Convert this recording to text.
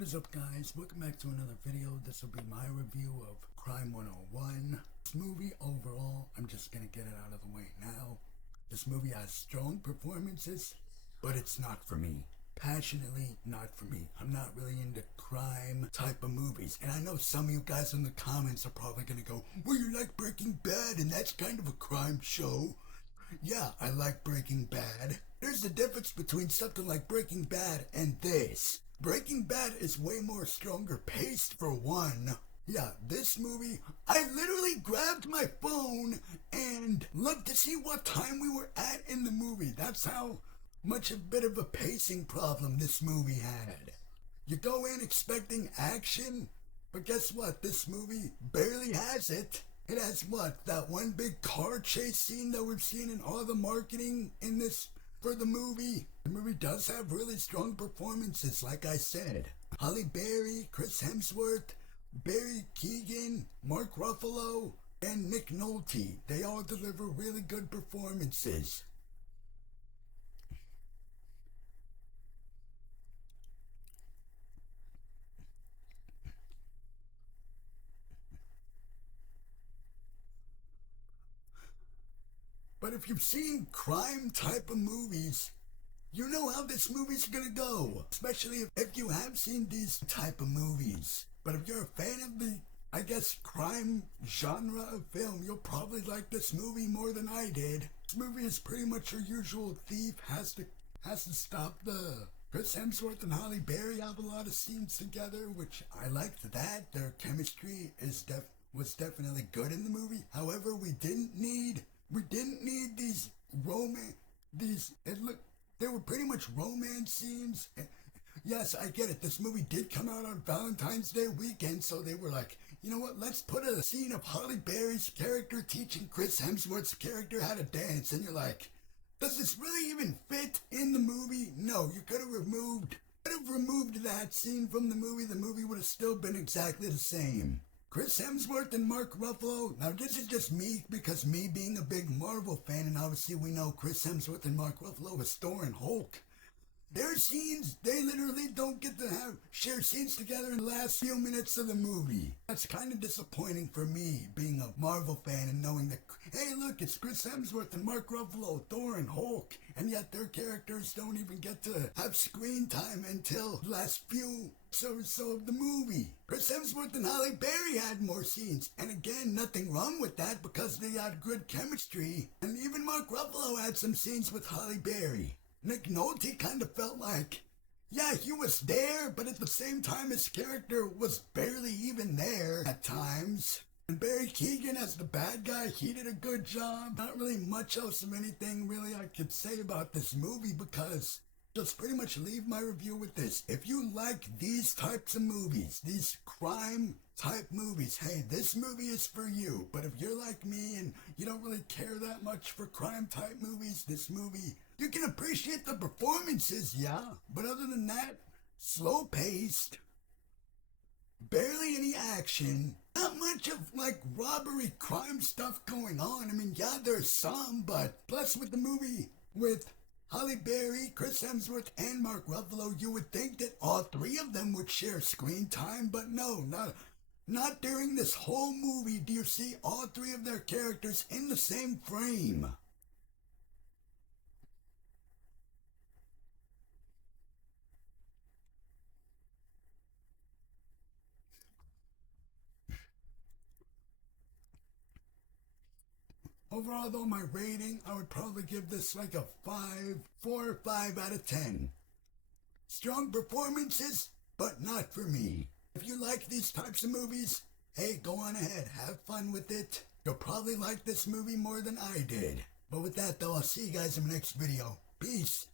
What is up, guys? Welcome back to another video. This will be my review of Crime 101. This movie overall, I'm just gonna get it out of the way now. This movie has strong performances, but it's not for me. Passionately not for me. I'm not really into crime type of movies. And I know some of you guys in the comments are probably gonna go, well, you like Breaking Bad and that's kind of a crime show. Yeah, I like Breaking Bad. There's the difference between something like Breaking Bad and this. Breaking Bad is way more stronger paced for one. Yeah, this movie, I literally grabbed my phone and looked to see what time we were at in the movie. That's how much a bit of a pacing problem this movie had. You go in expecting action, but guess what? This movie barely has it. It has what? That one big car chase scene that we've seen in all the marketing in this for the movie. The movie does have really strong performances, like I said. Halle Berry, Chris Hemsworth, Barry Keoghan, Mark Ruffalo, and Nick Nolte. They all deliver really good performances. But if you've seen crime type of movies, you know how this movie's gonna go. Especially if you have seen these type of movies. But if you're a fan of the, I guess, crime genre of film, you'll probably like this movie more than I did. This movie is pretty much your usual thief has to stop the... Chris Hemsworth and Halle Berry have a lot of scenes together, which I liked that. Their chemistry was definitely good in the movie. However, we didn't need these they were pretty much romance scenes. Yes, I get it. This movie did come out on Valentine's Day weekend, so they were like, you know what, let's put a scene of Halle Berry's character teaching Chris Hemsworth's character how to dance. And you're like, does this really even fit in the movie? No, you could have removed that scene from the movie. The movie would have still been exactly the same. Chris Hemsworth and Mark Ruffalo. Now this is just me, because me being a big Marvel fan, and obviously we know Chris Hemsworth and Mark Ruffalo as Thor and Hulk. Their scenes, they literally don't get to share scenes together in the last few minutes of the movie. That's kind of disappointing for me, being a Marvel fan and knowing that, hey look, it's Chris Hemsworth and Mark Ruffalo, Thor and Hulk, and yet their characters don't even get to have screen time until the last few or so of the movie. Chris Hemsworth and Halle Berry had more scenes, and again, nothing wrong with that because they had good chemistry, and even Mark Ruffalo had some scenes with Halle Berry. Nick Nolte kind of felt like, yeah, he was there, but at the same time his character was barely even there at times. And Barry Keoghan as the bad guy, he did a good job. Not really much else of anything really I could say about this movie, because just pretty much leave my review with this. If you like these types of movies, these crime type movies, hey, this movie is for you. But if you're like me and you don't really care that much for crime type movies, this movie, you can appreciate the performances, yeah. But other than that, slow paced, barely any action, not much of like robbery crime stuff going on. I mean, yeah, there's some, but plus with the movie with Halle Berry, Chris Hemsworth, and Mark Ruffalo, you would think that all three of them would share screen time, but no, not during this whole movie do you see all three of their characters in the same frame. Overall, though, my rating, I would probably give this like a 4 or 5 out of 10. Strong performances, but not for me. If you like these types of movies, hey, go on ahead, have fun with it. You'll probably like this movie more than I did. But with that, though, I'll see you guys in the next video. Peace.